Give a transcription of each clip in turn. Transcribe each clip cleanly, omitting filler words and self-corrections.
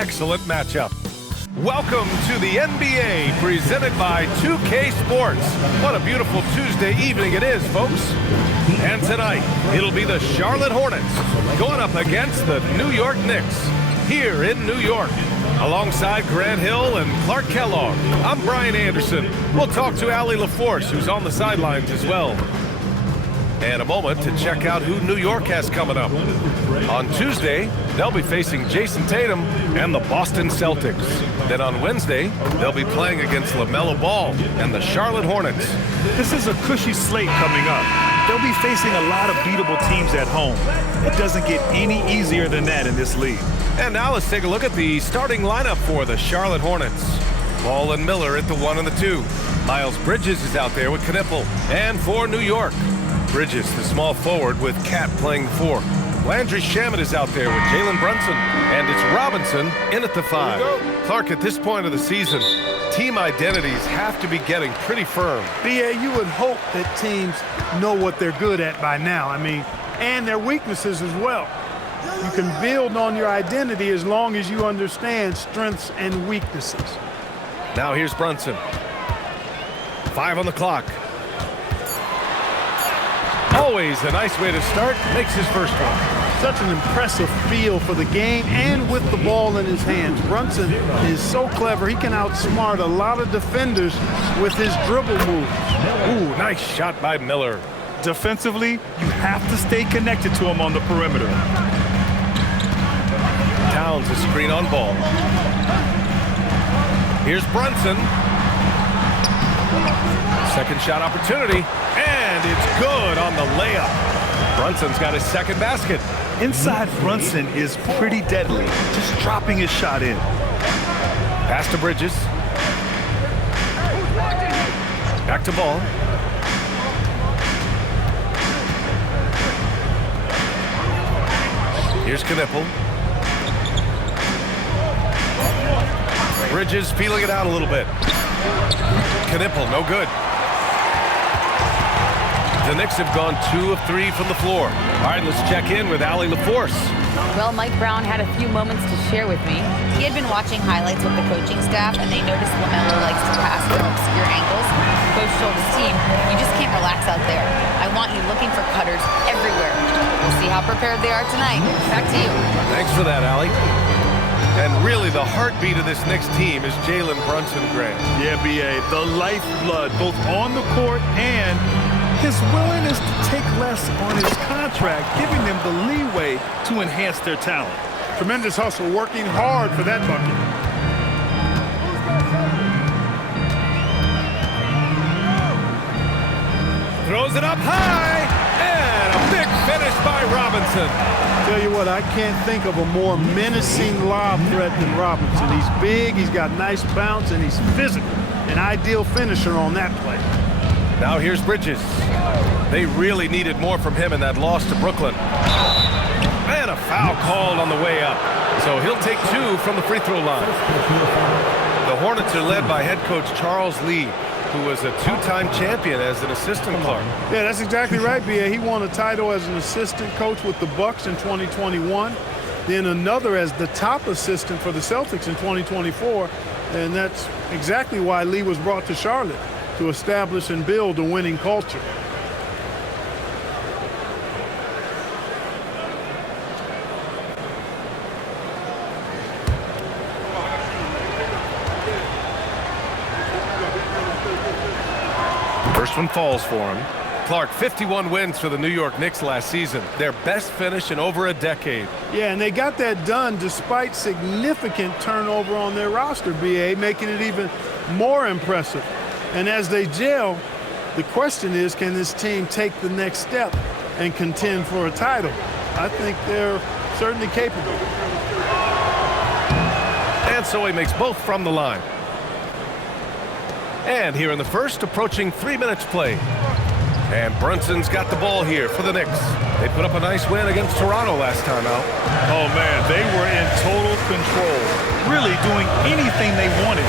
excellent matchup. Welcome to the NBA, presented by 2K Sports. What a beautiful Tuesday evening it is, folks. And tonight, it'll be the Charlotte Hornets going up against the New York Knicks here in New York. Alongside Grant Hill and Clark Kellogg, I'm Brian Anderson. We'll talk to Allie LaForce, who's on the sidelines as well. And a moment to check out who New York has coming up. On Tuesday, they'll be facing Jason Tatum and the Boston Celtics. Then on Wednesday, they'll be playing against LaMelo Ball and the Charlotte Hornets. This is a cushy slate coming up. They'll be facing a lot of beatable teams at home. It doesn't get any easier than that in this league. And now let's take a look at the starting lineup for the Charlotte Hornets. Ball and Miller at the 1 and the 2. Miles Bridges is out there with Knippel. And for New York, Bridges, the small forward, with Cat playing 4. Landry Shamet is out there with Jalen Brunson. And it's Robinson in at the 5. Clark, at this point of the season, team identities have to be getting pretty firm. B.A., you would hope that teams know what they're good at by now. And their weaknesses as well. You can build on your identity as long as you understand strengths and weaknesses. Now here's Brunson. 5 on the clock. Always a nice way to start. Makes his first one. Such an impressive feel for the game and with the ball in his hands. Brunson is so clever. He can outsmart a lot of defenders with his dribble moves. Ooh, nice shot by Miller. Defensively, you have to stay connected to him on the perimeter. Towns a screen on Ball. Here's Brunson. Second shot opportunity, and it's good on the layup. Brunson's got his second basket. Inside Brunson is pretty deadly, just dropping his shot in. Pass to Bridges. Back to Ball. Here's Knippel. Bridges feeling it out a little bit. Knippel, no good. The Knicks have gone 2 of 3 from the floor. All right, let's check in with Allie LaForce. Well, Mike Brown had a few moments to share with me. He had been watching highlights with the coaching staff, and they noticed LaMelo likes to pass from obscure angles. Coach told his team, you just can't relax out there. I want you looking for cutters everywhere. We'll see how prepared they are tonight. Back to you. Thanks for that, Allie. And really, the heartbeat of this Knicks team is Jalen Brunson, Grant. Yeah, B.A., the lifeblood, both on the court and his willingness to take less on his contract, giving them the leeway to enhance their talent. Tremendous hustle, working hard for that bucket. Throws it up high, and a big finish by Robinson. Tell you what, I can't think of a more menacing lob threat than Robinson. He's big, he's got nice bounce, and he's physical. An ideal finisher on that play. Now here's Bridges. They really needed more from him in that loss to Brooklyn. And a foul called on the way up. So he'll take 2 from the free throw line. The Hornets are led by head coach Charles Lee, who was a 2-time champion as an assistant, Clark. Yeah, that's exactly right, B.A. He won a title as an assistant coach with the Bucks in 2021, then another as the top assistant for the Celtics in 2024, and that's exactly why Lee was brought to Charlotte, to establish and build a winning culture. First one falls for him. Clark, 51 wins for the New York Knicks last season. Their best finish in over a decade. Yeah, and they got that done despite significant turnover on their roster, B.A., making it even more impressive. And as they gel, the question is, can this team take the next step and contend for a title? I think they're certainly capable. And so he makes both from the line. And here in the first, approaching 3 minutes play. And Brunson's got the ball here for the Knicks. They put up a nice win against Toronto last time out. Oh, man, they were in total control, really doing anything they wanted.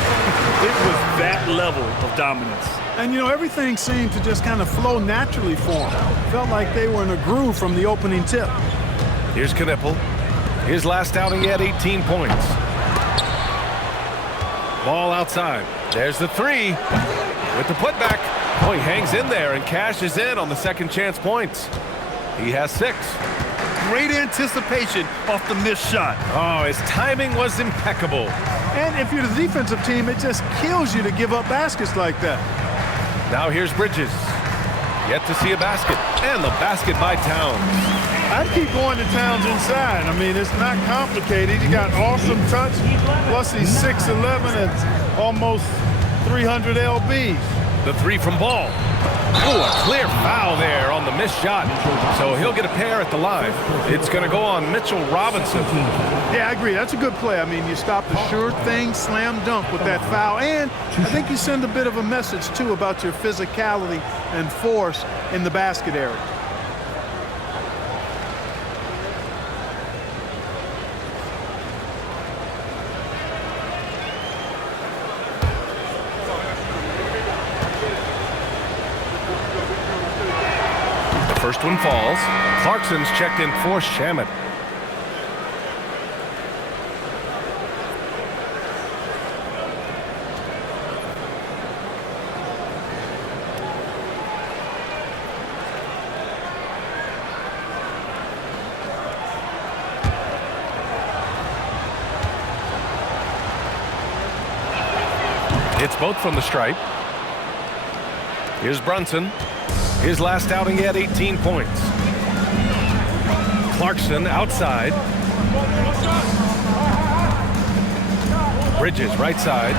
It was that level of dominance. And, you know, everything seemed to just kind of flow naturally for them. Felt like they were in a groove from the opening tip. Here's Knippel. His last outing, he had 18 points. Ball outside. There's the three with the putback. Oh, he hangs in there and cashes in on the second chance points. He has 6. Great anticipation off the missed shot. Oh, his timing was impeccable. And if you're the defensive team, it just kills you to give up baskets like that. Now here's Bridges. Yet to see a basket. And the basket by Towns. I'd keep going to Towns inside. I mean, it's not complicated. He got awesome touch. Plus, he's 6'11" and almost 300 lbs. The three from Ball. Oh, a clear foul there on the missed shot. So he'll get a pair at the line. It's going to go on Mitchell Robinson. Yeah, I agree. That's a good play. I mean, you stop the sure thing, slam dunk with that foul. And I think you send a bit of a message, too, about your physicality and force in the basket area. First one falls. Clarkson's checked in for Shamet. It's both from the stripe. Here's Brunson. His last outing, he had 18 points. Clarkson outside. Bridges right side.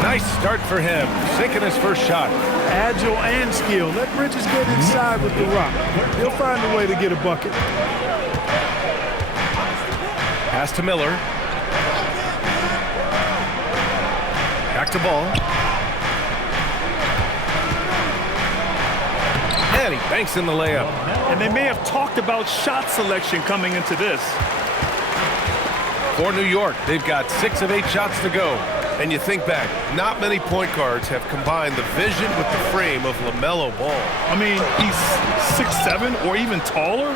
Nice start for him. Sinking his first shot. Agile and skill. Let Bridges get inside with the rock. He'll find a way to get a bucket. Pass to Miller. Back to Ball. And he banks in the layup. And they may have talked about shot selection coming into this. For New York, they've got 6 of 8 shots to go. And you think back, not many point guards have combined the vision with the frame of LaMelo Ball. I mean, he's 6'7" or even taller.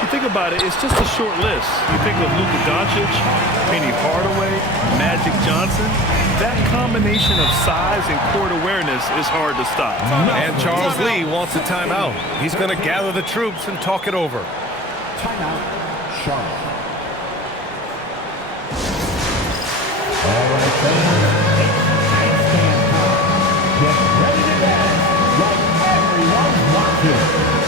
You think about it, it's just a short list. You think of Luka Doncic, Penny Hardaway, Magic Johnson. That combination of size and court awareness is hard to stop. And Charles Lee wants a timeout. He's going to gather the troops and talk it over. Timeout, Charlotte. All right, fans, it's stand time. Get ready to dance like everyone's watching.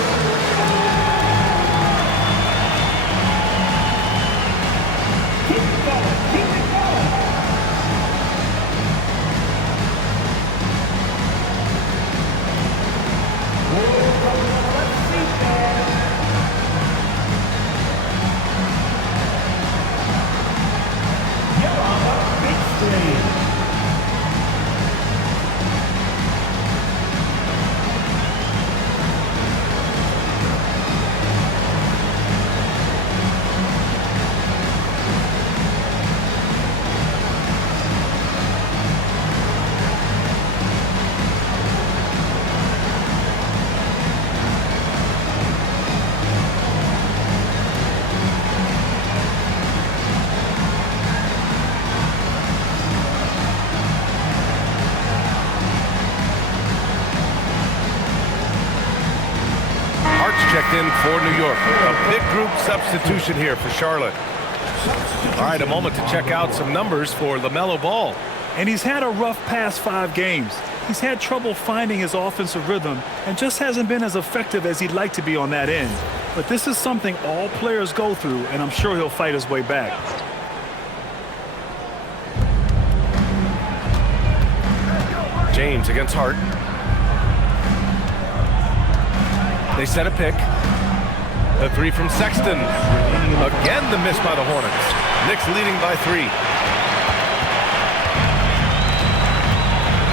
Checked in for New York. A big group substitution here for Charlotte. All right, a moment to check out some numbers for LaMelo Ball. And he's had a rough past 5 games. He's had trouble finding his offensive rhythm and just hasn't been as effective as he'd like to be on that end. But this is something all players go through, and I'm sure he'll fight his way back. James against Hart. They set a pick. The three from Sexton. Again, the miss by the Hornets. Knicks leading by 3.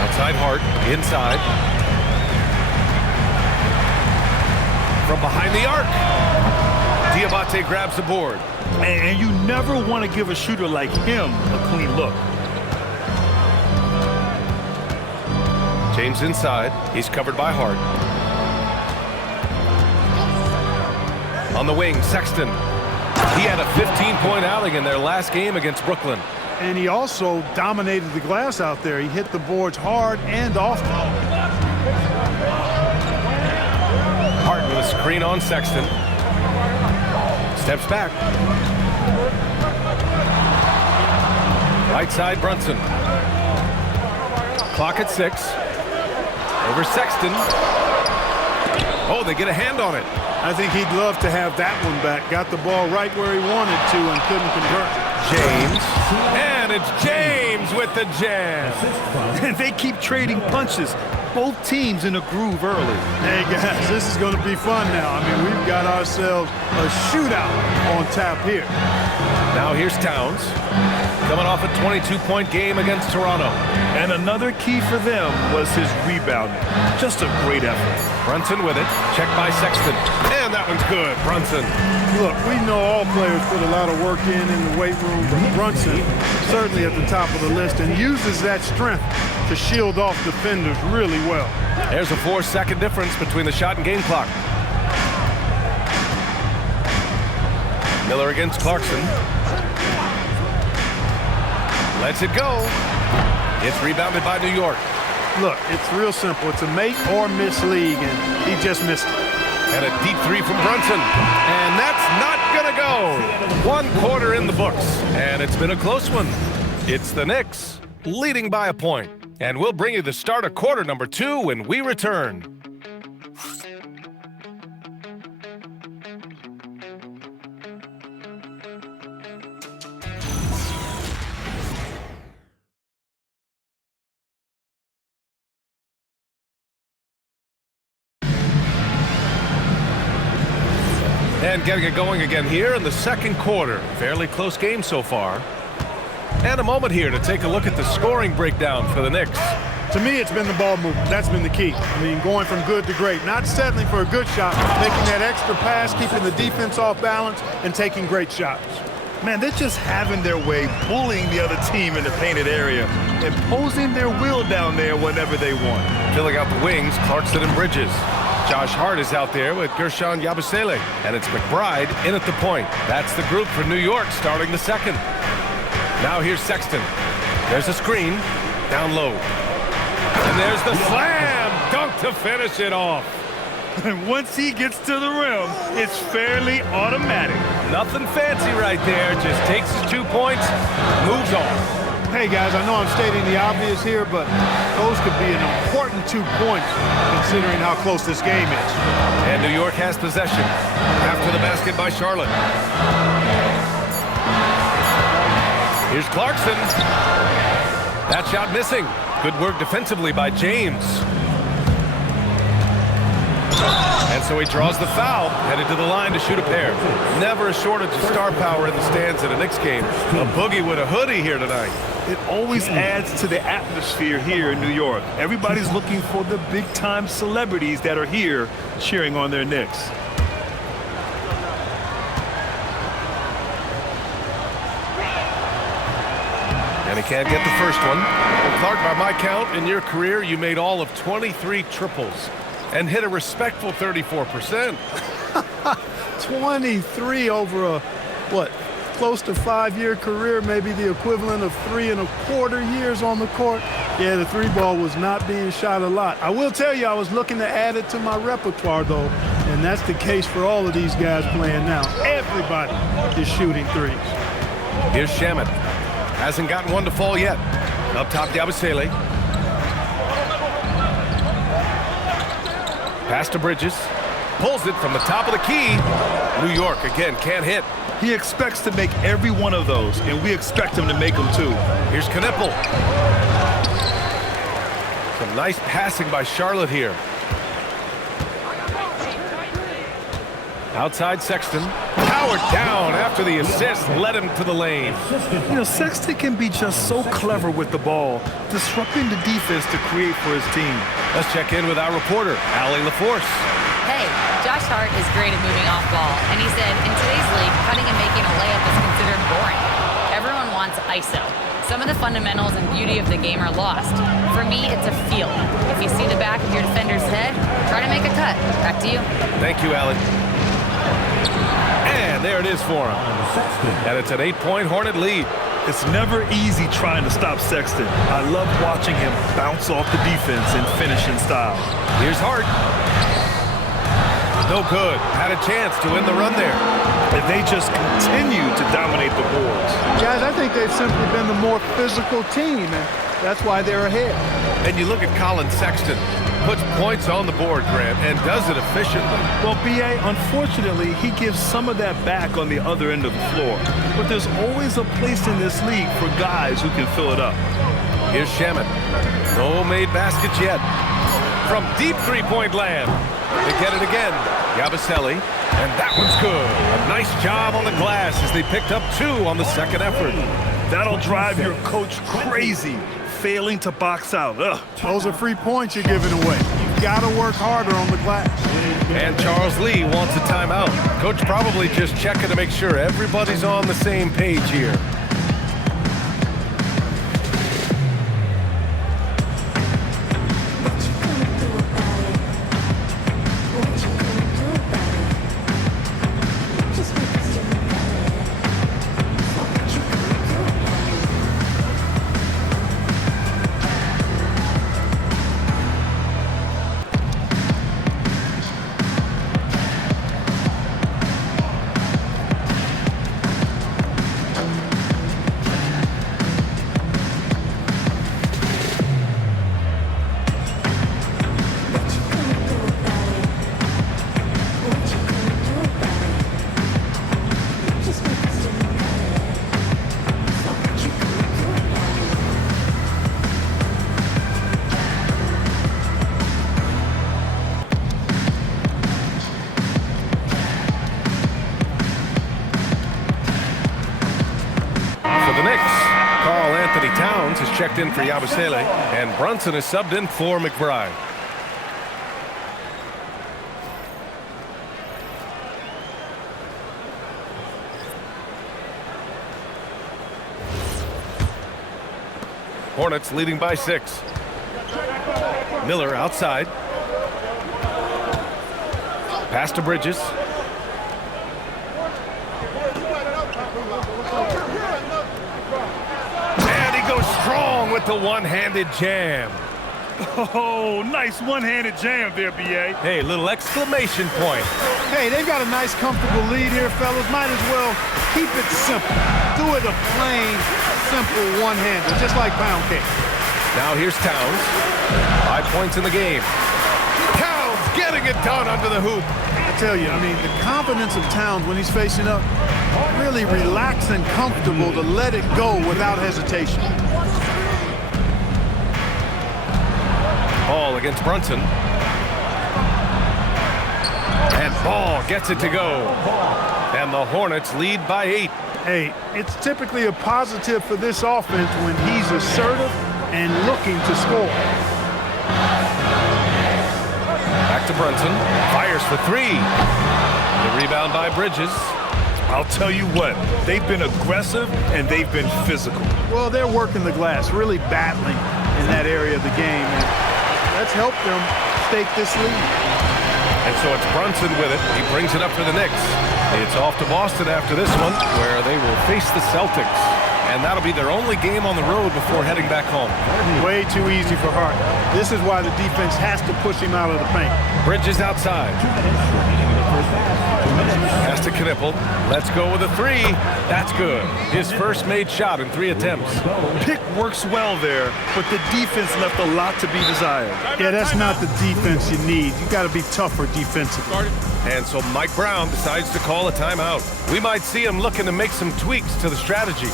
Outside Hart, inside. From behind the arc. Diabate grabs the board. And you never want to give a shooter like him a clean look. James inside. He's covered by Hart. On the wing, Sexton. He had a 15-point outing in their last game against Brooklyn. and he also dominated the glass out there. He hit the boards hard and often. Hart with a screen on Sexton. Steps back. Right side, Brunson. Clock at 6. Over Sexton. Oh, they get a hand on it. I think he'd love to have that one back. Got the ball right where he wanted to and couldn't convert. James. And it's James with the jam. And they keep trading punches. Both teams in a groove early. Hey, guys, this is going to be fun now. I mean, we've got ourselves a shootout on tap here. Now here's Towns. Coming off a 22-point game against Toronto. And another key for them was his rebounding. Just a great effort. Brunson with it. Checked by Sexton. And that one's good. Brunson. Look, we know all players put a lot of work in the weight room, but Brunson certainly at the top of the list and uses that strength to shield off defenders really well. There's a 4-second difference between the shot and game clock. Miller against Clarkson. Lets it go. It's rebounded by New York. Look, it's real simple. It's a make or miss league, and he just missed it. And a deep three from Brunson. And that's not going to go. 1 quarter in the books. And it's been a close one. It's the Knicks leading by a point. And we'll bring you the start of quarter number 2 when we return. And getting it going again here in the second quarter. Fairly close game so far. And a moment here to take a look at the scoring breakdown for the Knicks. To me, it's been the ball movement. That's been the key. I mean, going from good to great. Not settling for a good shot, making that extra pass, keeping the defense off balance, and taking great shots. Man, they're just having their way, bullying the other team in the painted area, imposing their will down there whenever they want. Filling out the wings, Clarkson and Bridges. Josh Hart is out there with Gershon Yabusele. And it's McBride in at the point. That's the group for New York starting the second. Now here's Sexton. There's a screen. Down low. And there's the slam dunk to finish it off. And once he gets to the rim, it's fairly automatic. Nothing fancy right there. Just takes his 2 points, moves on. Hey, guys, I know I'm stating the obvious here, but those could be an important 2 points considering how close this game is. And New York has possession. After the basket by Charlotte. Here's Clarkson. That shot missing. Good work defensively by James. And so he draws the foul, headed to the line to shoot a pair. Never a shortage of star power in the stands at a Knicks game. A boogie with a hoodie here tonight. It always adds to the atmosphere here in New York. Everybody's looking for the big-time celebrities that are here cheering on their Knicks. And he can't get the first one. Well, Clark, by my count, in your career, you made all of 23 triples and hit a respectful 34%. 23 over a, what, close to 5-year career, maybe the equivalent of 3 1/4 years on the court. Yeah, the 3-ball was not being shot a lot. I will tell you, I was looking to add it to my repertoire, though, and that's the case for all of these guys playing now. Everybody is shooting threes. Here's Shamet. Hasn't gotten one to fall yet. Up top, Yabusele. Pass to Bridges. Pulls it from the top of the key. New York, again, can't hit. He expects to make every one of those, and we expect him to make them too. Here's Knippel. Some nice passing by Charlotte here. Outside Sexton. Powered down after the assist led him to the lane. You know, Sexton can be just so clever with the ball, disrupting the defense to create for his team. Let's check in with our reporter, Allie LaForce. Hey, Josh Hart is great at moving off ball, and he said in today's league, cutting and making a layup is considered boring. Everyone wants ISO. Some of the fundamentals and beauty of the game are lost. For me, it's a feel. If you see the back of your defender's head, try to make a cut. Back to you. Thank you, Allie. And there it is for him. And it's an 8-point Hornet lead. It's never easy trying to stop Sexton. I love watching him bounce off the defense and finish in style. Here's Hart. No good. Had a chance to win the run there. And they just continue to dominate the boards. Guys, I think they've simply been the more physical team, and that's why they're ahead. And you look at Colin Sexton. Puts points on the board, Grant, and does it efficiently. Well, B.A., unfortunately, he gives some of that back on the other end of the floor. But there's always a place in this league for guys who can fill it up. Here's Shaman. No made baskets yet. From deep three-point land. They get it again. Yabusele, and that one's good. A nice job on the glass as they picked up 2 on the second effort. That'll drive your coach crazy, failing to box out. Ugh. Those are free points you're giving away. You've got to work harder on the glass. And Charles Lee wants a timeout. Coach probably just checking to make sure everybody's on the same page here. Towns has checked in for Yabusele, and Brunson is subbed in for McBride. Hornets leading by 6. Miller outside. Pass to Bridges. Strong with the one-handed jam. Oh, nice one-handed jam there, B.A. Hey, little exclamation point. Hey, they've got a nice, comfortable lead here, fellas. Might as well keep it simple. Do it a plain, simple one-hander, just like pound cake. Now here's Towns. 5 points in the game. Towns getting it done under the hoop. I tell you, I mean, the confidence of Towns when he's facing up, really relaxed and comfortable to let it go without hesitation. Ball against Brunson. And Ball gets it to go. And the Hornets lead by 8. Hey, it's typically a positive for this offense when he's assertive and looking to score. Back to Brunson. Fires for 3. The rebound by Bridges. I'll tell you what, they've been aggressive and they've been physical. Well, they're working the glass, really battling in that area of the game. And that's helped them stake this lead. And so it's Brunson with it. He brings it up for the Knicks. It's off to Boston after this one, where they will face the Celtics. And that'll be their only game on the road before heading back home. Way too easy for Hart. This is why the defense has to push him out of the paint. Bridges outside. Pass to Knipple. Let's go with a 3. That's good. His first made shot in 3 attempts. Pick works well there, but the defense left a lot to be desired. Yeah, that's not the defense you need. You got to be tougher defensively. And so Mike Brown decides to call a timeout. We might see him looking to make some tweaks to the strategy.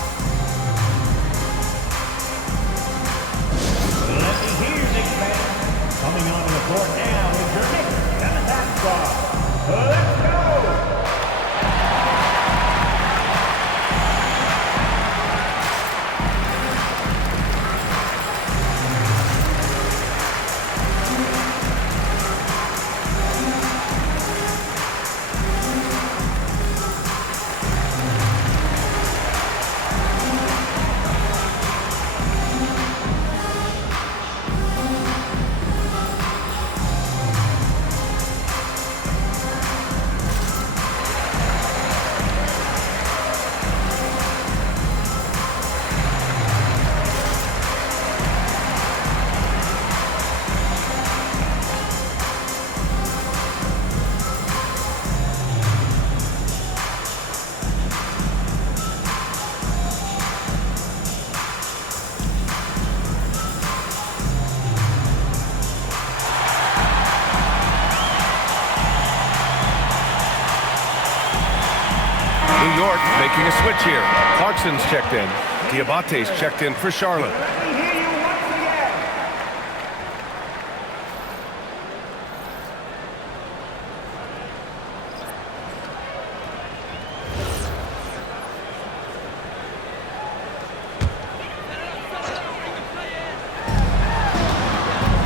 Let me hear you, Knicks fans. Coming onto the court now is your Knicks Democrat squad. Let's go! making a switch here. Clarkson's checked in. Diabate's checked in for Charlotte. Let me hear you once again.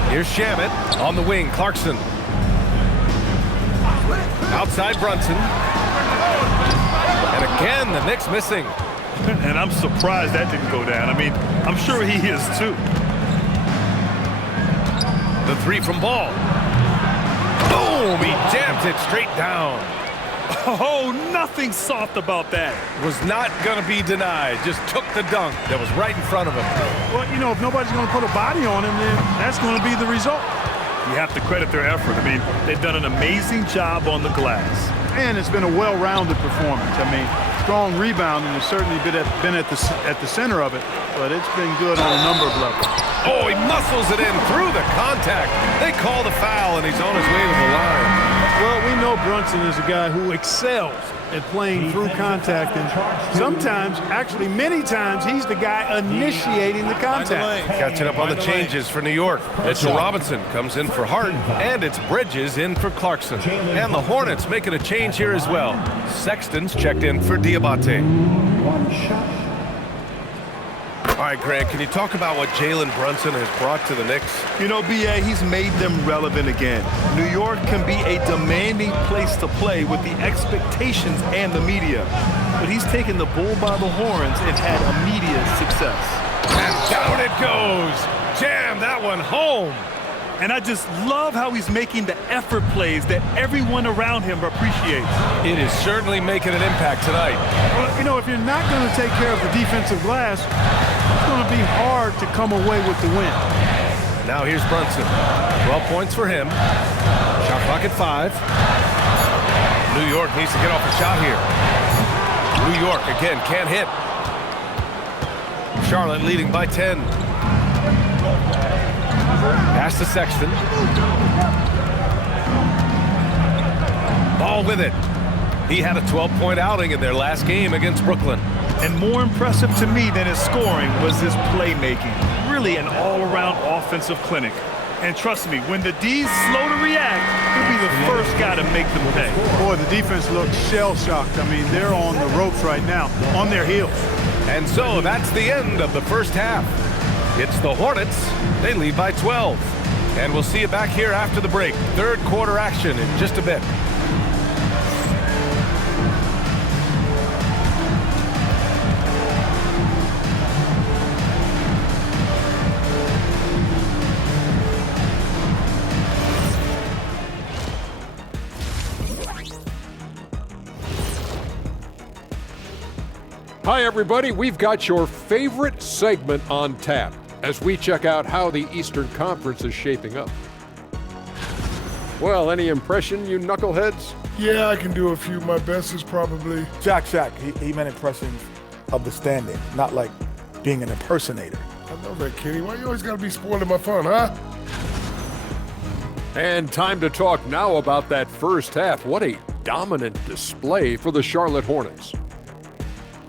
Here's Shamit on the wing. Clarkson. Outside Brunson. And again, the Knicks missing. And I'm surprised that didn't go down. I mean, I'm sure he is too. The three from Ball. Boom! He jams it straight down. Oh, nothing soft about that. Was not going to be denied. Just took the dunk that was right in front of him. Well, you know, if nobody's going to put a body on him, then that's going to be the result. You have to credit their effort. I mean, they've done an amazing job on the glass. And it's been a well-rounded performance. I mean, strong rebounding has certainly been at the center of it, but it's been good on a number of levels. Oh, he muscles it in through the contact. They call the foul, and he's on his way to the line. Well, we know Brunson is a guy who excels at playing through contact, and sometimes, actually many times, he's the guy initiating the contact. Catching up on the changes for New York. Mitchell Robinson comes in for Hart, and it's Bridges in for Clarkson. And the Hornets making a change here as well. Sexton's checked in for Diabate. One shot. All right, Grant, can you talk about what Jalen Brunson has brought to the Knicks? You know, B.A., he's made them relevant again. New York can be a demanding place to play with the expectations and the media. But he's taken the bull by the horns and had immediate success. And down it goes. Jam that one home. And I just love how he's making the effort plays that everyone around him appreciates. It is certainly making an impact tonight. Well, you know, if you're not going to take care of the defensive glass, it's going to be hard to come away with the win. Now here's Brunson. 12 points for him. Shot clock at 5. New York needs to get off a shot here. New York, again, can't hit. Charlotte leading by 10. Pass to Sexton. Ball with it. He had a 12-point outing in their last game against Brooklyn. And more impressive to me than his scoring was his playmaking. Really an all-around offensive clinic. And trust me, when the D's slow to react, he'll be the first guy to make them pay. Boy, the defense looks shell-shocked. I mean, they're on the ropes right now, on their heels. And so that's the end of the first half. It's the Hornets. They lead by 12. And we'll see you back here after the break. Third quarter action in just a bit. Hi, everybody. We've got your favorite segment on tap as we check out how the Eastern Conference is shaping up. Well, any impression, you knuckleheads? Yeah, I can do a few. My best is probably... Shaq. He meant impressions of the standing, not like being an impersonator. I know that, Kenny. Why you always gotta be spoiling my fun, huh? And time to talk now about that first half. What a dominant display for the Charlotte Hornets.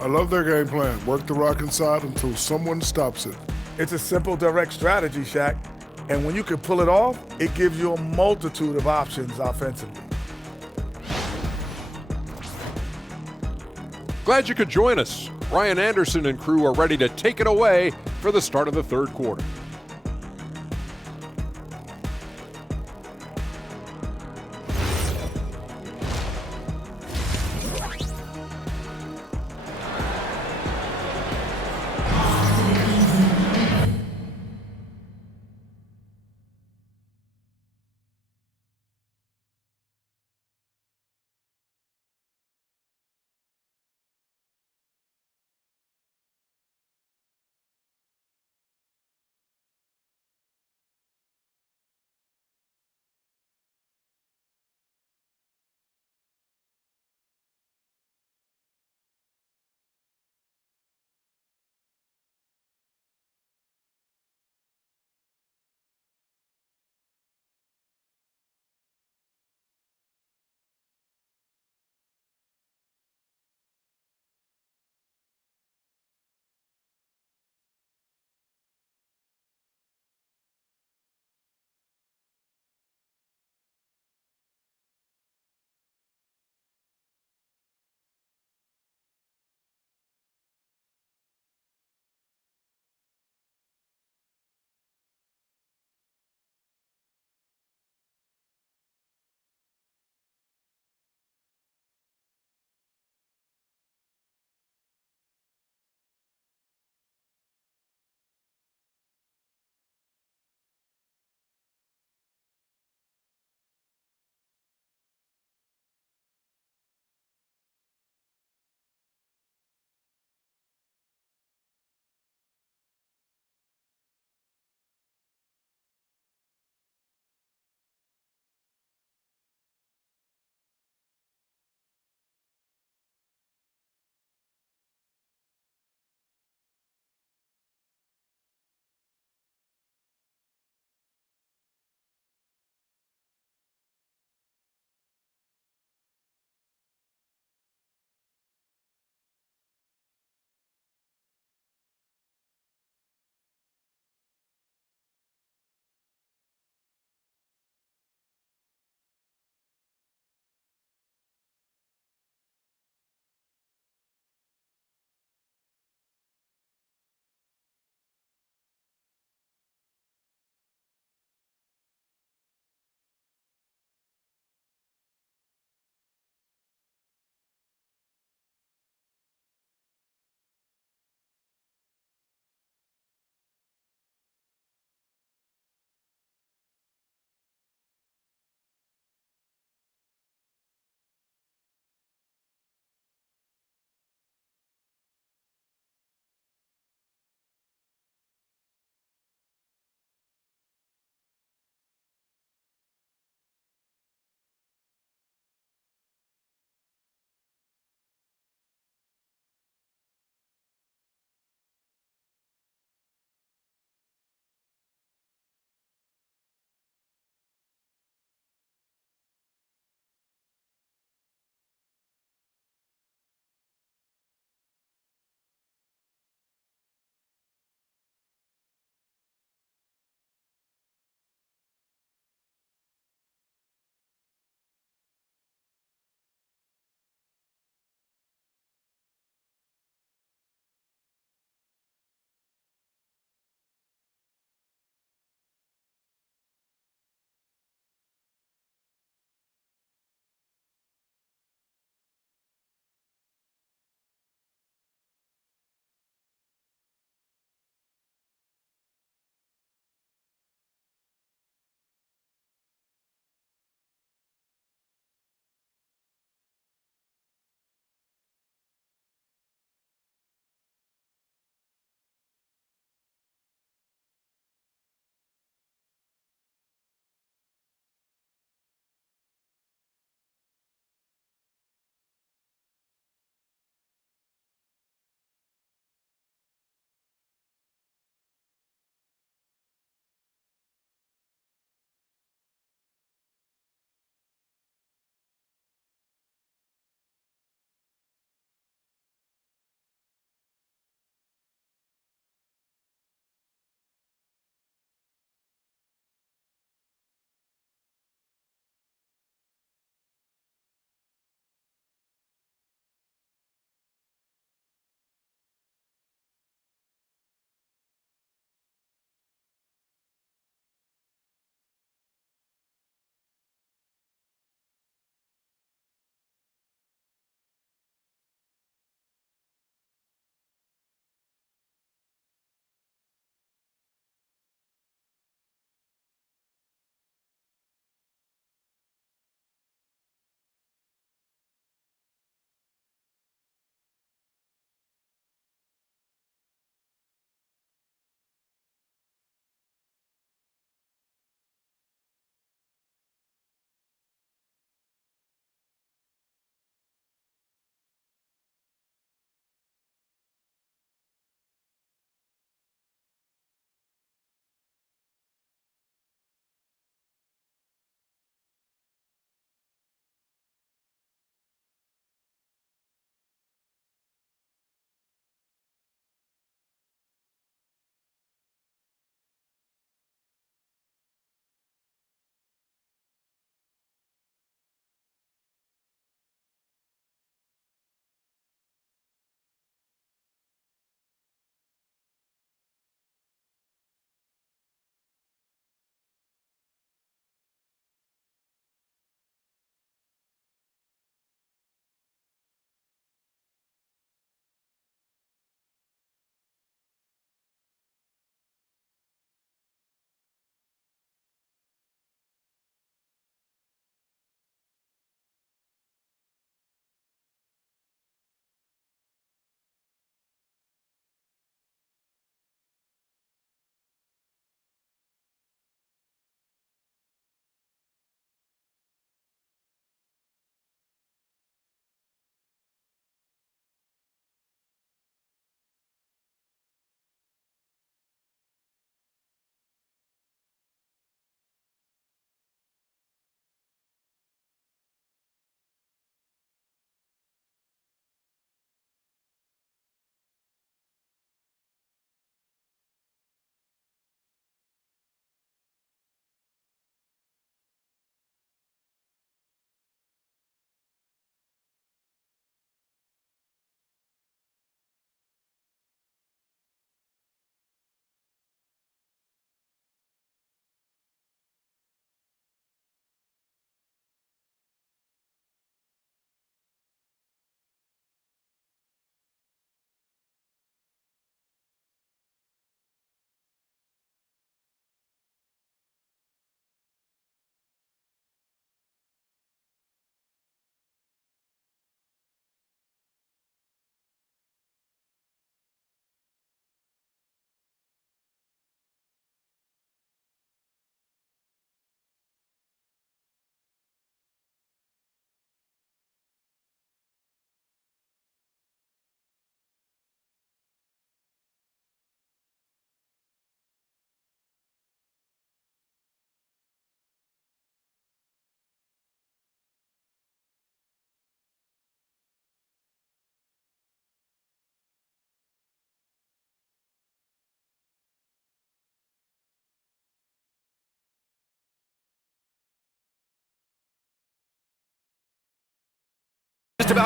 I love their game plan. Work the rock inside until someone stops it. It's a simple, direct strategy, Shaq. And when you can pull it off, it gives you a multitude of options offensively. Glad you could join us. Ryan Anderson and crew are ready to take it away for the start of the third quarter.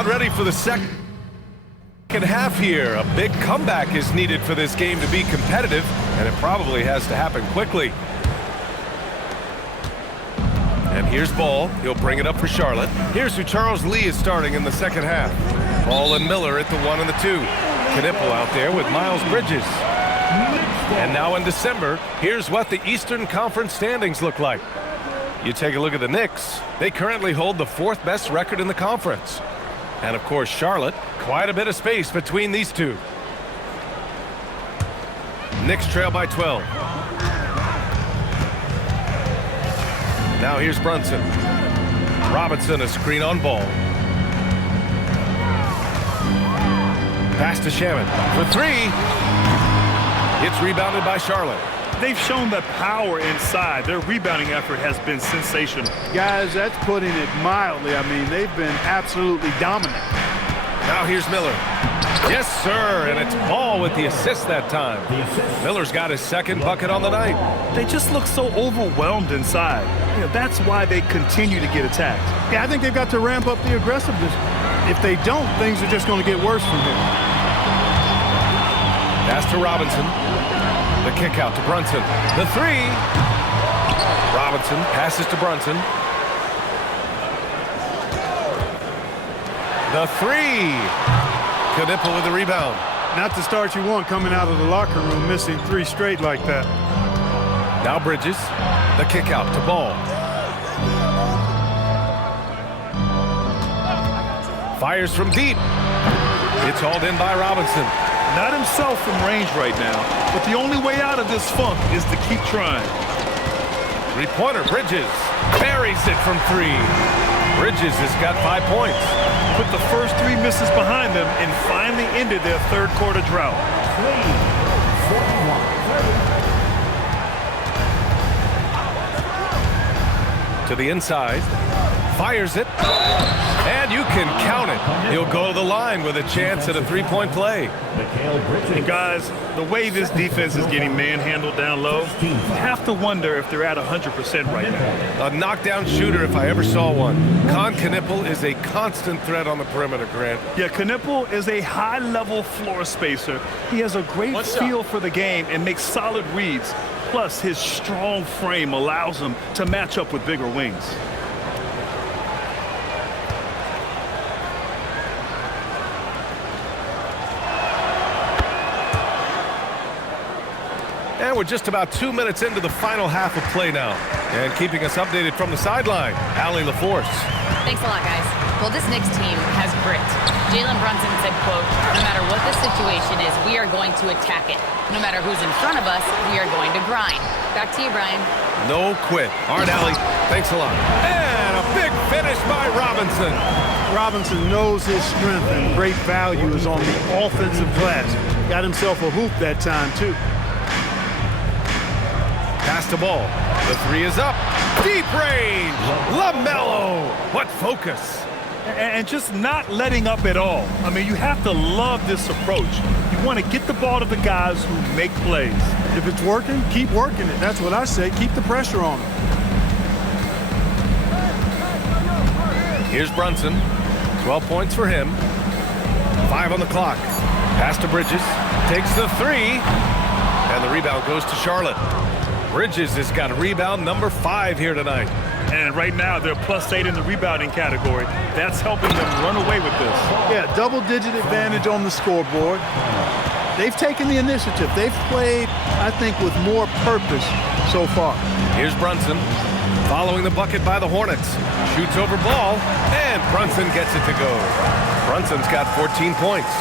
About ready for the second half here. A big comeback is needed for this game to be competitive, and it probably has to happen quickly. And here's Ball. He'll bring it up for Charlotte. Here's who Charles Lee is starting in the second half. Ball and Miller at the 1 and the 2. Knipple out there with Miles Bridges. And now in December, here's what the Eastern Conference standings look like. You take a look at the Knicks. They currently hold the 4th best record in the conference. And of course, Charlotte, quite a bit of space between these two. Knicks trail by 12. Now here's Brunson. Robinson, a screen on Ball. Pass to Shaman for 3. It's rebounded by Charlotte. They've shown the power inside. Their rebounding effort has been sensational. Guys, that's putting it mildly. I mean, they've been absolutely dominant. Now here's Miller. Yes, sir, and it's Ball with the assist that time. Miller's got his second bucket on the night. They just look so overwhelmed inside. That's why they continue to get attacked. Yeah, I think they've got to ramp up the aggressiveness. If they don't, things are just going to get worse from here. Pass to Robinson. The kick out to Brunson. The 3. Robinson passes to Brunson. The 3. Knipple with the rebound. Not the start you want coming out of the locker room, missing 3 straight like that. Now Bridges. The kick out to Ball. Fires from deep. It's hauled in by Robinson. Not himself from range right now, but the only way out of this funk is to keep trying. 3-pointer, Bridges. Buries it from 3. Bridges has got 5 points. Put the first 3 misses behind them and finally ended their third quarter drought. To the inside. Fires it. And you can count it. He'll go to the line with a chance at a 3-point play. And guys, the way this defense is getting manhandled down low, you have to wonder if they're at 100% right now. A knockdown shooter if I ever saw one. Knipple is a constant threat on the perimeter, Grant. Yeah, Knipple is a high-level floor spacer. He has a great feel for the game and makes solid reads. Plus, his strong frame allows him to match up with bigger wings. And we're just about 2 minutes into the final half of play now. And keeping us updated from the sideline, Allie LaForce. Thanks a lot, guys. Well, this Knicks team has grit. Jalen Brunson said, quote, "No matter what the situation is, we are going to attack it. No matter who's in front of us, we are going to grind." Back to you, Brian. No quit. All right, Allie, thanks a lot. And a big finish by Robinson. Robinson knows his strength and great value is on the offensive glass. Got himself a hoop that time, too. Pass the Ball. The 3 is up. Deep range. LaMelo. What focus. And just not letting up at all. I mean, you have to love this approach. You want to get the ball to the guys who make plays. If it's working, keep working it. That's what I say. Keep the pressure on them. Here's Brunson. 12 points for him. 5 on the clock. Pass to Bridges. Takes the 3. And the rebound goes to Charlotte. Bridges has got rebound number 5 here tonight. And right now, they're +8 in the rebounding category. That's helping them run away with this. Yeah, double-digit advantage on the scoreboard. They've taken the initiative. They've played, I think, with more purpose so far. Here's Brunson. Following the bucket by the Hornets. Shoots over Ball, and Brunson gets it to go. Brunson's got 14 points.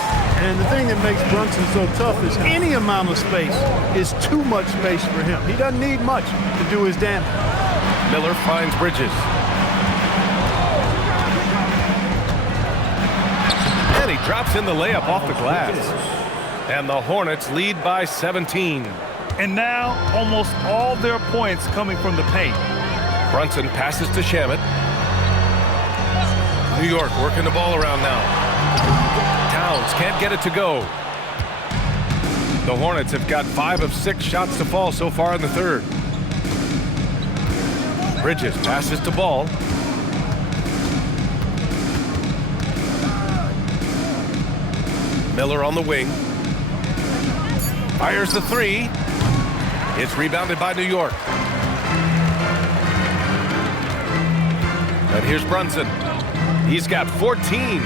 And the thing that makes Brunson so tough is any amount of space is too much space for him. He doesn't need much to do his damage. Miller finds Bridges. And he drops in the layup off the glass. And the Hornets lead by 17. And now, almost all their points coming from the paint. Brunson passes to Shamet. New York working the ball around now. Towns can't get it to go. The Hornets have got 5 of 6 shots to fall so far in the third. Bridges passes to Ball. Miller on the wing. Fires the three. It's rebounded by New York. And here's Brunson. He's got 14.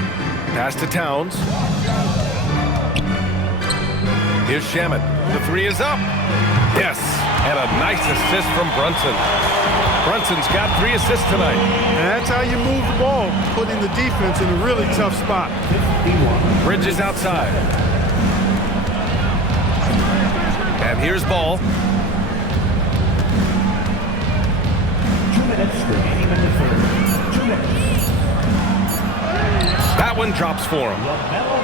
Pass to Towns. Here's Shamet. The three is up. Yes, and a nice assist from Brunson. Brunson's got 3 assists tonight. And that's how you move the ball, putting the defense in a really tough spot. Bridges outside. And here's Ball. 2 minutes remaining in the third. 2 minutes. That one drops for him.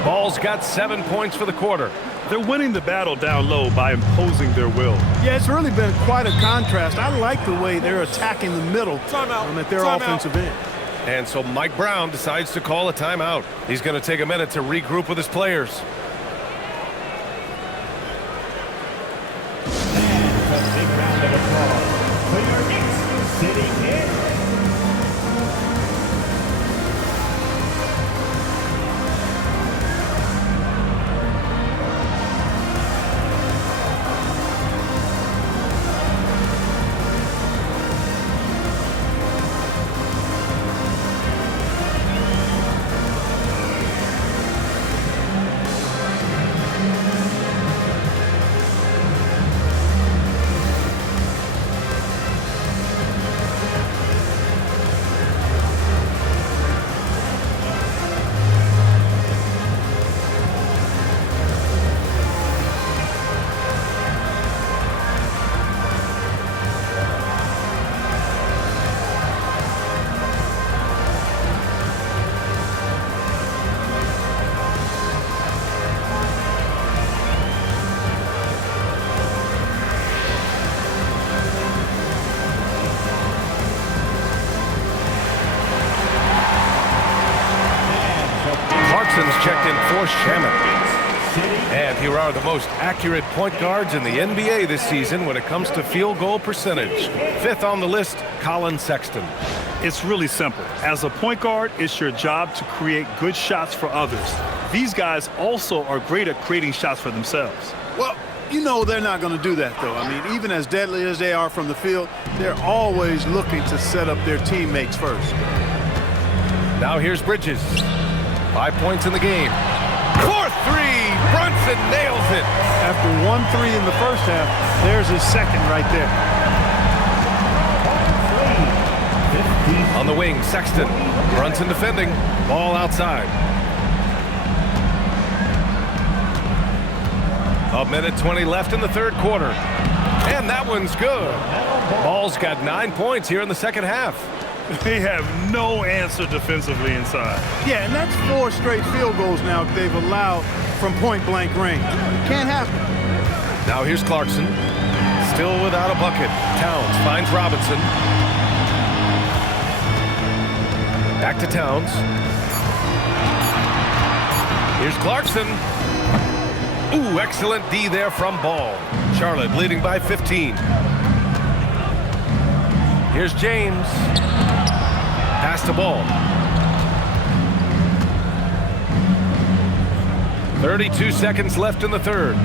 Ball's got 7 points for the quarter. They're winning the battle down low by imposing their will. Yeah, it's really been quite a contrast. I like the way they're attacking the middle at their offensive end. And so Mike Brown decides to call a timeout. He's going to take a minute to regroup with his players. And a big round of applause for your Knicks sitting in. Checked in for Shamet. And here are the most accurate point guards in the NBA this season when it comes to field goal percentage. 5th on the list, Colin Sexton. It's really simple. As a point guard, it's your job to create good shots for others. These guys also are great at creating shots for themselves. Well, you know they're not going to do that, though. I mean, even as deadly as they are from the field, they're always looking to set up their teammates first. Now here's Bridges. 5 points in the game. 4-3. Brunson nails it. After 1-3 in the first half, there's his second right there. On the wing, Sexton. Brunson defending. Ball outside. A minute 20 left in the third quarter. And that one's good. Ball's got 9 points here in the second half. They have no answer defensively inside. Yeah, and that's 4 straight field goals now they've allowed from point-blank range. Can't happen. Now here's Clarkson. Still without a bucket. Towns finds Robinson. Back to Towns. Here's Clarkson. Ooh, excellent D there from Ball. Charlotte leading by 15. Here's James. Pass to Ball. 32 seconds left in the third.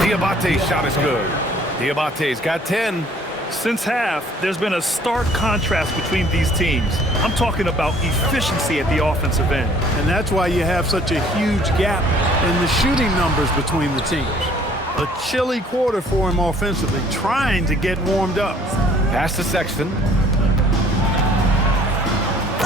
Diabate's shot is good. Diabate's got 10. Since half, there's been a stark contrast between these teams. I'm talking about efficiency at the offensive end. And that's why you have such a huge gap in the shooting numbers between the teams. A chilly quarter for him offensively, trying to get warmed up. Pass to Sexton.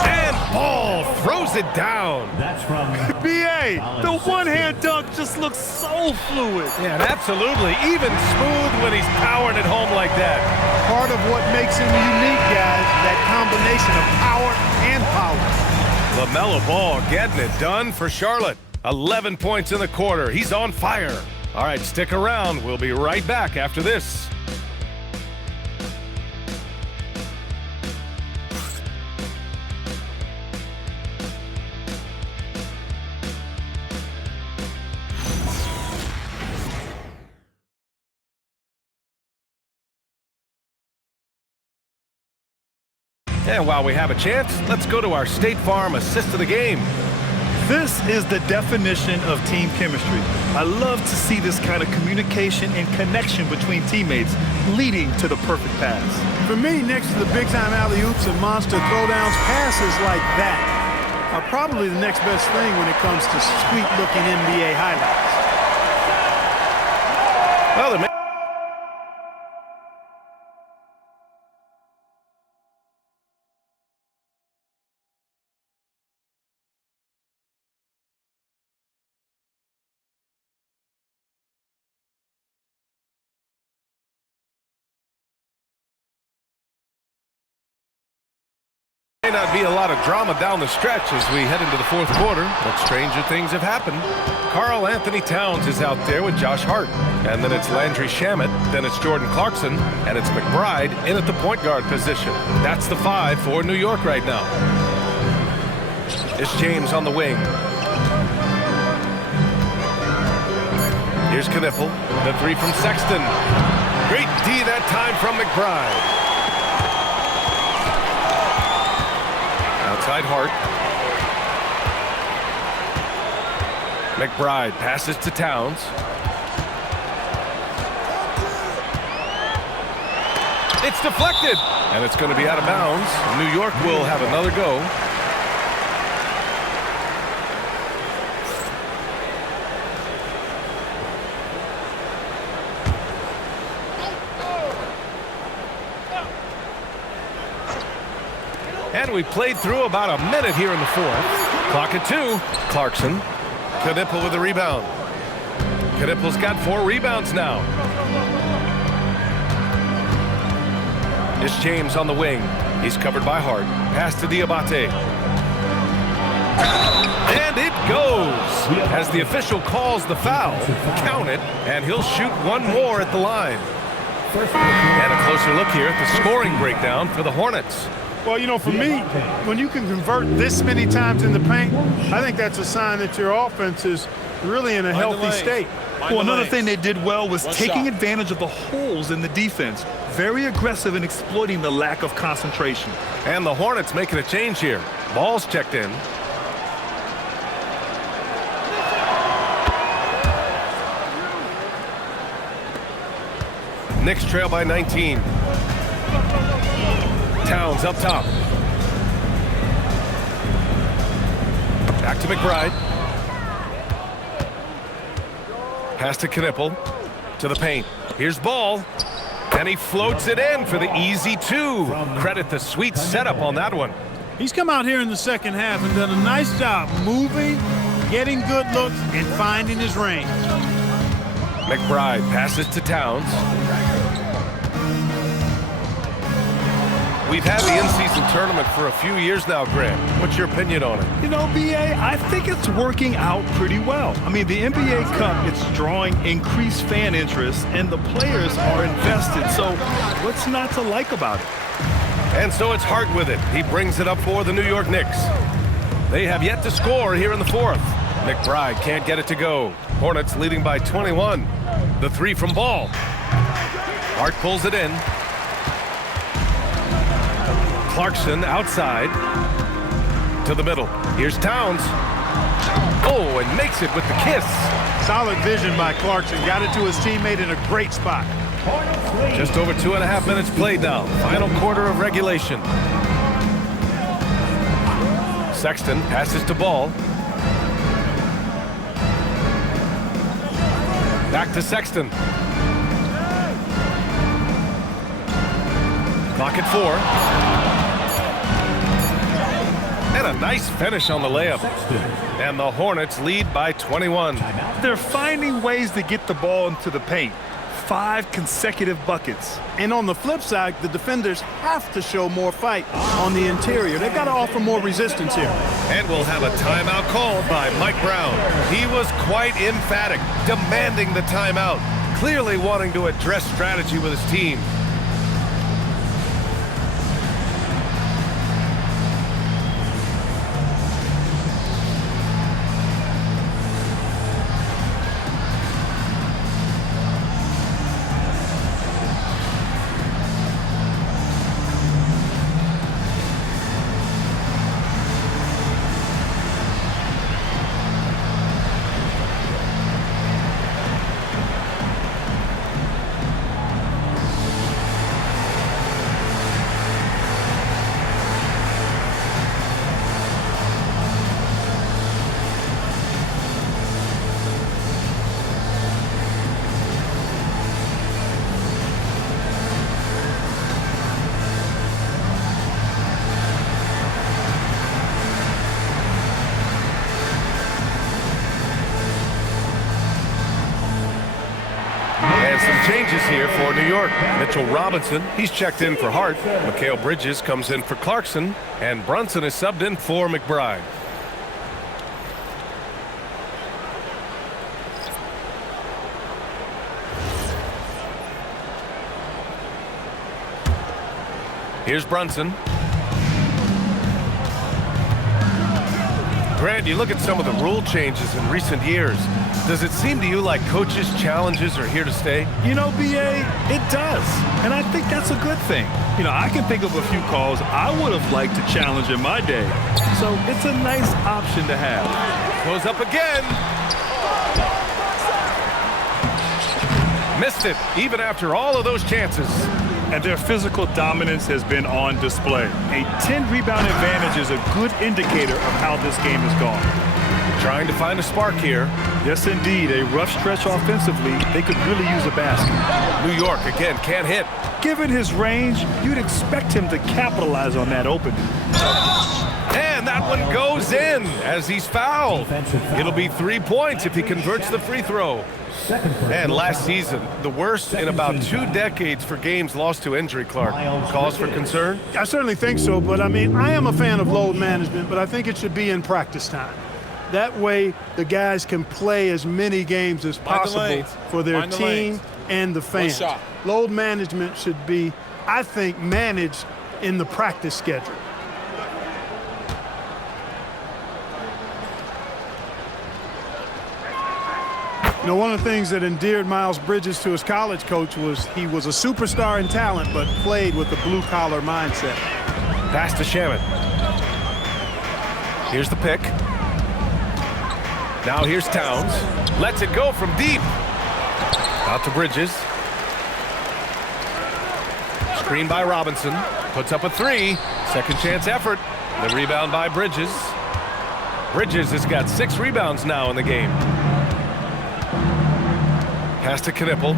And Ball throws it down. That's from B.A. The one-hand dunk just looks so fluid. Yeah, absolutely. Even smooth when he's powering it home like that. Part of what makes him unique, guys, that combination of power and power. LaMelo Ball getting it done for Charlotte. 11 points in the quarter. He's on fire. All right, stick around. We'll be right back after this. And while we have a chance, let's go to our State Farm assist of the game. This is the definition of team chemistry. I love to see this kind of communication and connection between teammates leading to the perfect pass. For me, next to the big-time alley-oops and monster throwdowns, passes like that are probably the next best thing when it comes to sweet-looking NBA highlights. Well, the may not be a lot of drama down the stretch as we head into the fourth quarter, but stranger things have happened. Karl Anthony Towns is out there with Josh Hart, and then it's Landry Shamet, then it's Jordan Clarkson, and it's McBride in at the point guard position. That's the 5 for New York right now. It's James on the wing. Here's Knipple, the 3 from Sexton. Great D that time from McBride. Outside Hart. McBride passes to Towns. It's deflected, and it's going to be out of bounds. New York will have another go. And we played through about a minute here in the fourth. Clock at 2. Clarkson. Knipple with the rebound. Knipple's got 4 rebounds now. It's James on the wing. He's covered by Hart. Pass to Diabate. And it goes. As the official calls the foul, count it, and he'll shoot one more at the line. And a closer look here at the scoring breakdown for the Hornets. Well, you know, for me, when you can convert this many times in the paint, I think that's a sign that your offense is really in a healthy state. Well, another thing they did well was taking advantage of the holes in the defense. Very aggressive in exploiting the lack of concentration. And the Hornets making a change here. Ball's checked in. Knicks trail by 19. Towns up top. Back to McBride. Pass to Knipple. To the paint. Here's Ball. And he floats it in for the easy 2. Credit the sweet setup on that one. He's come out here in the second half and done a nice job moving, getting good looks, and finding his range. McBride passes to Towns. We've had the in-season tournament for a few years now, Grant. What's your opinion on it? You know, B.A., I think it's working out pretty well. I mean, the NBA Cup, it's drawing increased fan interest, and the players are invested. So what's not to like about it? And so it's Hart with it. He brings it up for the New York Knicks. They have yet to score here in the fourth. McBride can't get it to go. Hornets leading by 21. The 3 from Ball. Hart pulls it in. Clarkson outside to the middle. Here's Towns. Oh, and makes it with the kiss. Solid vision by Clarkson. Got it to his teammate in a great spot. Just over 2.5 minutes played now. Final quarter of regulation. Sexton passes to Ball. Back to Sexton. Clock at 4. And a nice finish on the layup. And the Hornets lead by 21. They're finding ways to get the ball into the paint. 5 consecutive buckets. And on the flip side, the defenders have to show more fight on the interior. They've got to offer more resistance here. And we'll have a timeout called by Mike Brown. He was quite emphatic, demanding the timeout, clearly wanting to address strategy with his team. changes here for New York. Mitchell Robinson, he's checked in for Hart. Mikal Bridges comes in for Clarkson. And Brunson is subbed in for McBride. Here's Brunson. Grant, you look at some of the rule changes in recent years. Does it seem to you like coaches' challenges are here to stay? You know, B.A., it does. And I think that's a good thing. You know, I can think of a few calls I would have liked to challenge in my day. So it's a nice option to have. Goes up again. Missed it, even after all of those chances. And their physical dominance has been on display. A 10-rebound advantage is a good indicator of how this game has gone. Trying to find a spark here. Yes, indeed. A rough stretch offensively. They could really use a basket. New York, again, can't hit. Given his range, you'd expect him to capitalize on that opening. And that one goes in as he's fouled. It'll be 3 points if he converts the free throw. And last season, the worst in about 2 decades for games lost to injury, Clark. Cause for concern? I certainly think so, but I mean, I am a fan of load management, but I think it should be in practice time. That way, the guys can play as many games as possible for their team and the fans. Load management should be, I think, managed in the practice schedule. You know, one of the things that endeared Miles Bridges to his college coach was he was a superstar in talent, but played with the blue-collar mindset. Pass to Shaman. Here's the pick. Now here's Towns. Lets it go from deep. Out to Bridges. Screen by Robinson. Puts up a 3. Second chance effort. The rebound by Bridges. Bridges has got 6 rebounds now in the game. Pass to Knipple.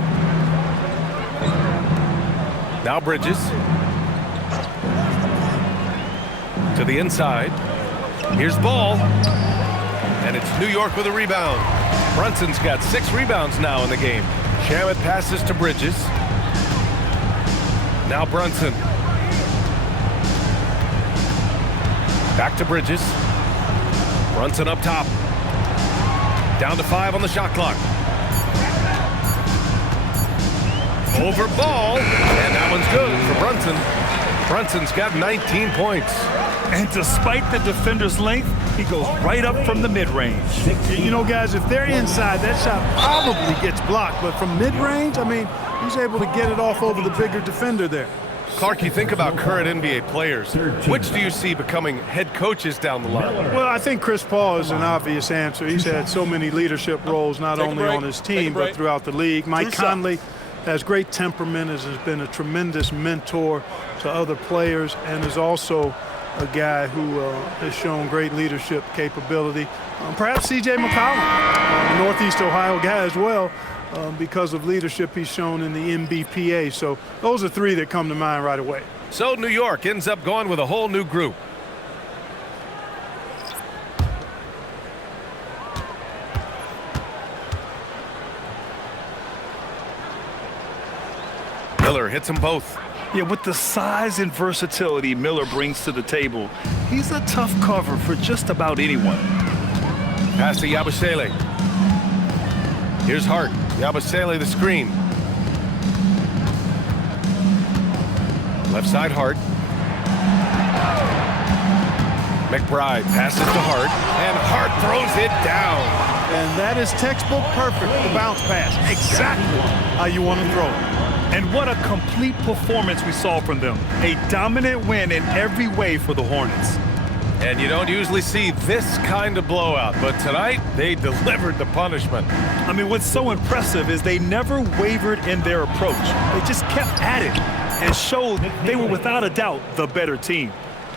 Now Bridges. To the inside. Here's Ball. And it's New York with a rebound. Brunson's got 6 rebounds now in the game. Shamet passes to Bridges. Now Brunson. Back to Bridges. Brunson up top. Down to 5 on the shot clock. Over Ball, and that one's good for Brunson. Brunson's got 19 points. And despite the defender's length, he goes right up from the mid-range. You know, guys, if they're inside, that shot probably gets blocked. But from mid-range, I mean, he's able to get it off over the bigger defender there. Clark, you think about current NBA players. Which do you see becoming head coaches down the line? Well, I think Chris Paul is an obvious answer. He's had so many leadership roles, not only on his team, but throughout the league. Mike Conley has great temperament, has been a tremendous mentor to other players, and is also a guy who has shown great leadership capability. Perhaps C.J. McCollum, a Northeast Ohio guy as well, because of leadership he's shown in the NBPA. So those are 3 that come to mind right away. So New York ends up going with a whole new group. Miller hits them both. Yeah, with the size and versatility Miller brings to the table, he's a tough cover for just about anyone. Pass to Yabusele. Here's Hart. Yabusele the screen. Left side Hart. McBride passes to Hart, and Hart throws it down. And that is textbook perfect, the bounce pass. Exactly how you want to throw it. And what a complete performance we saw from them. A dominant win in every way for the Hornets. And you don't usually see this kind of blowout, but tonight they delivered the punishment. I mean, what's so impressive is they never wavered in their approach. They just kept at it and showed they were without a doubt the better team.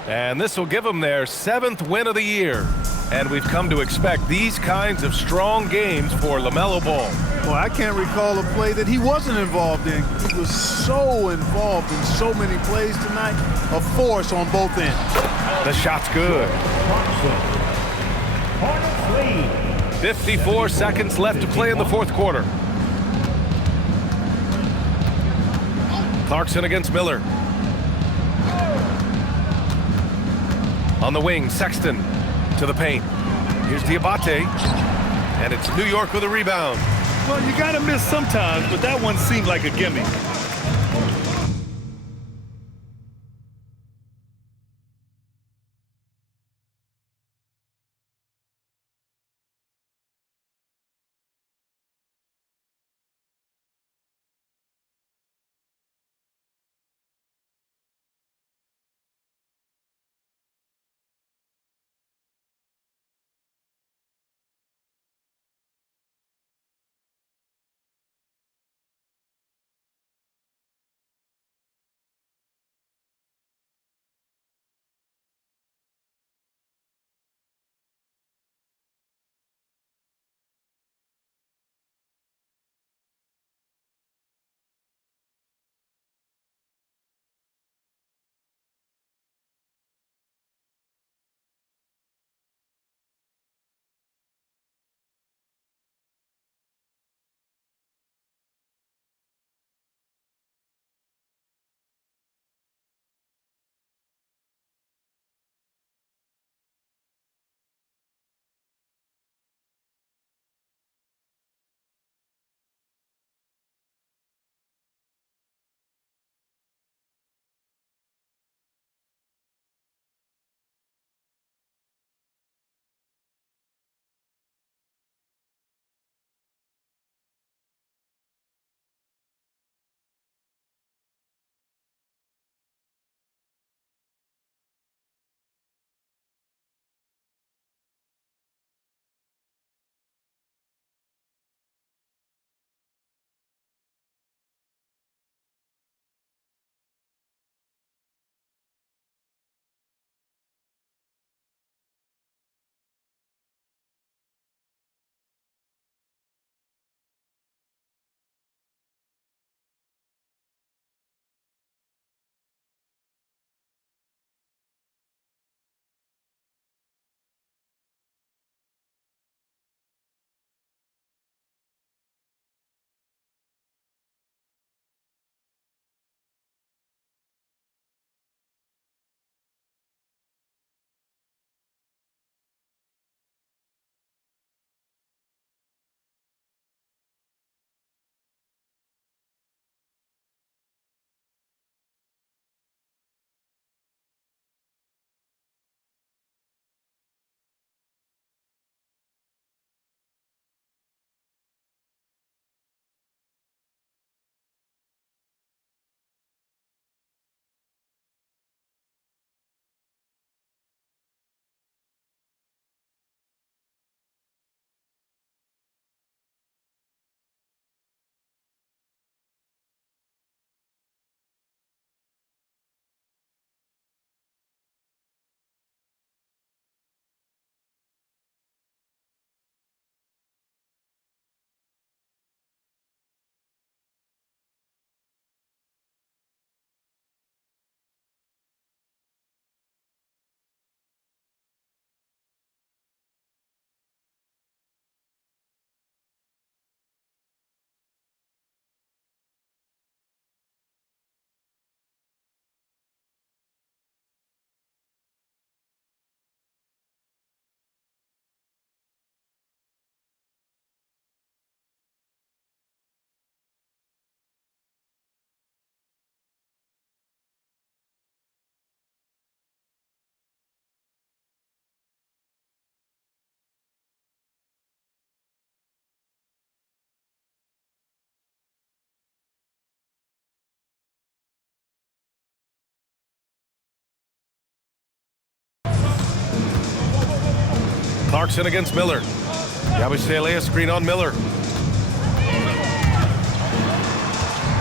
And this will give them their 7th win of the year. And we've come to expect these kinds of strong games for LaMelo Ball. Well, I can't recall a play that he wasn't involved in. He was so involved in so many plays tonight, a force on both ends. The shot's good. 54 seconds left to play in the 4th quarter. Clarkson against Miller. On the wing, Sexton to the paint. Here's Diabate, and it's New York with a rebound. Well, you got to miss sometimes, but that one seemed like a gimme. Clarkson against Miller. Yabusele, a screen on Miller.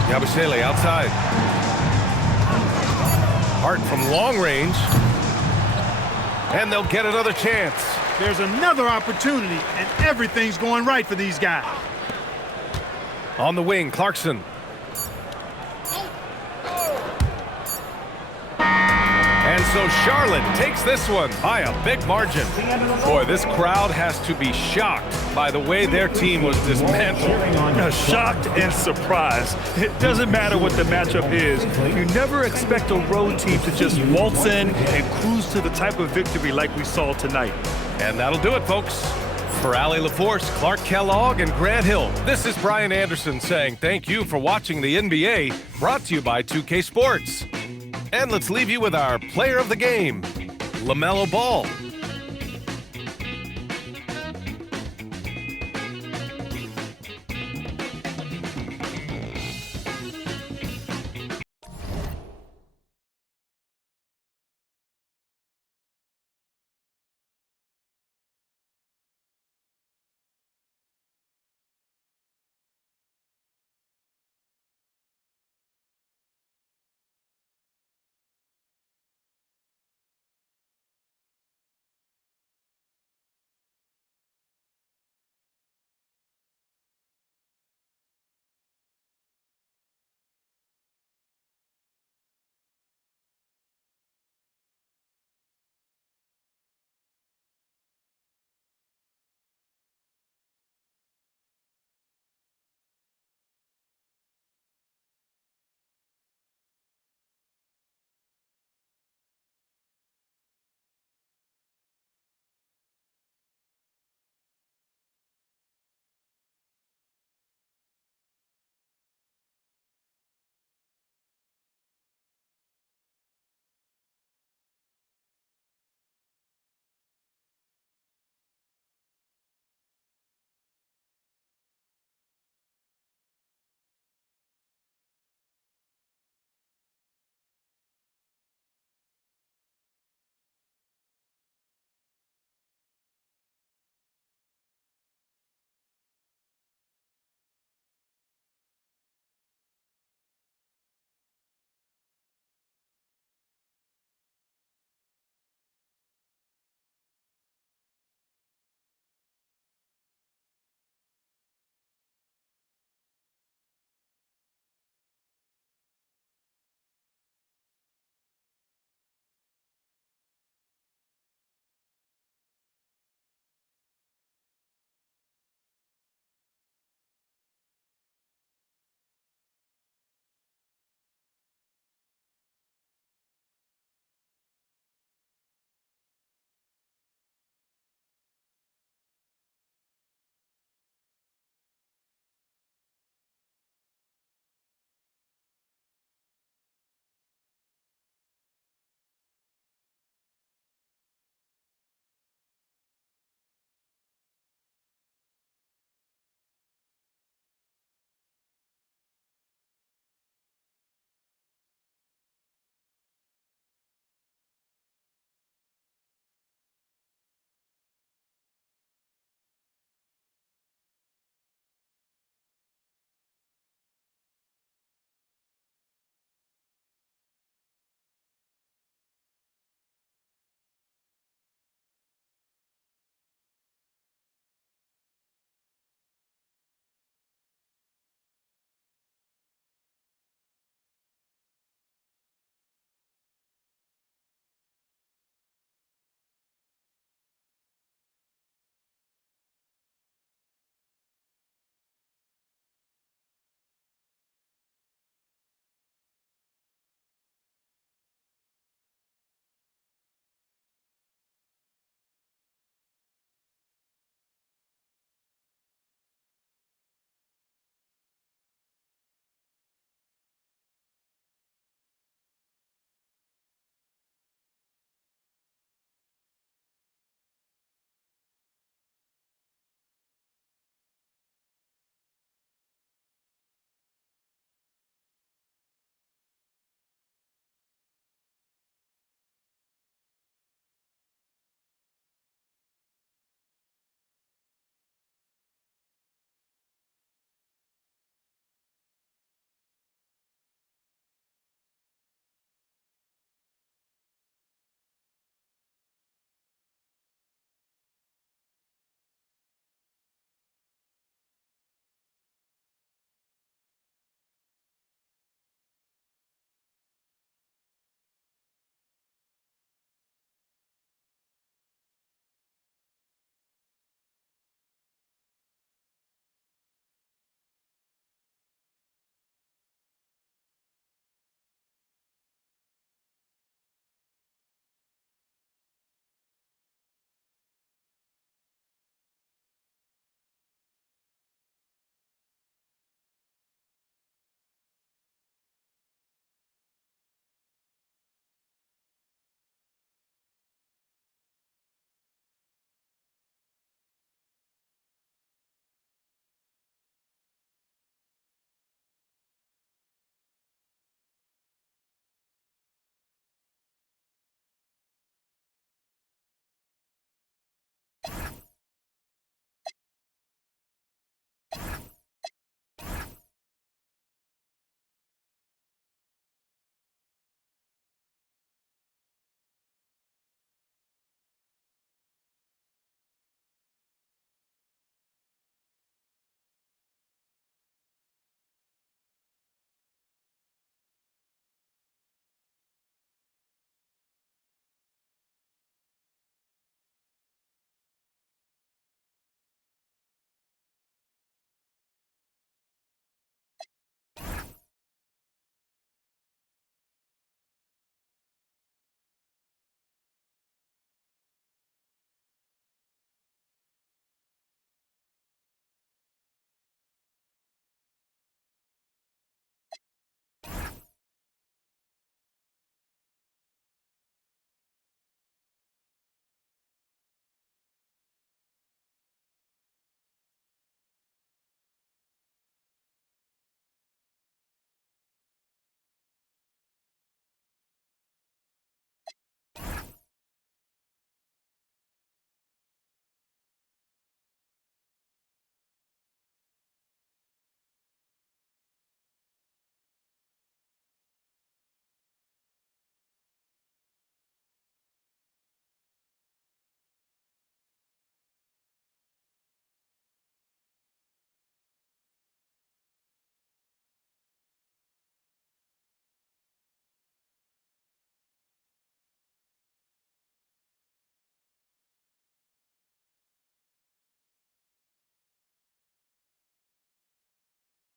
Yabusele outside. Hart from long range. And they'll get another chance. There's another opportunity, and everything's going right for these guys. On the wing, Clarkson. And so Charlotte takes this one by a big margin. Boy, this crowd has to be shocked by the way their team was dismantled. Shocked and surprised. It doesn't matter what the matchup is. You never expect a road team to just waltz in and cruise to the type of victory like we saw tonight. And that'll do it, folks. For Allie LaForce, Clark Kellogg, and Grant Hill, this is Brian Anderson saying thank you for watching the NBA, brought to you by 2K Sports. And let's leave you with our player of the game, LaMelo Ball.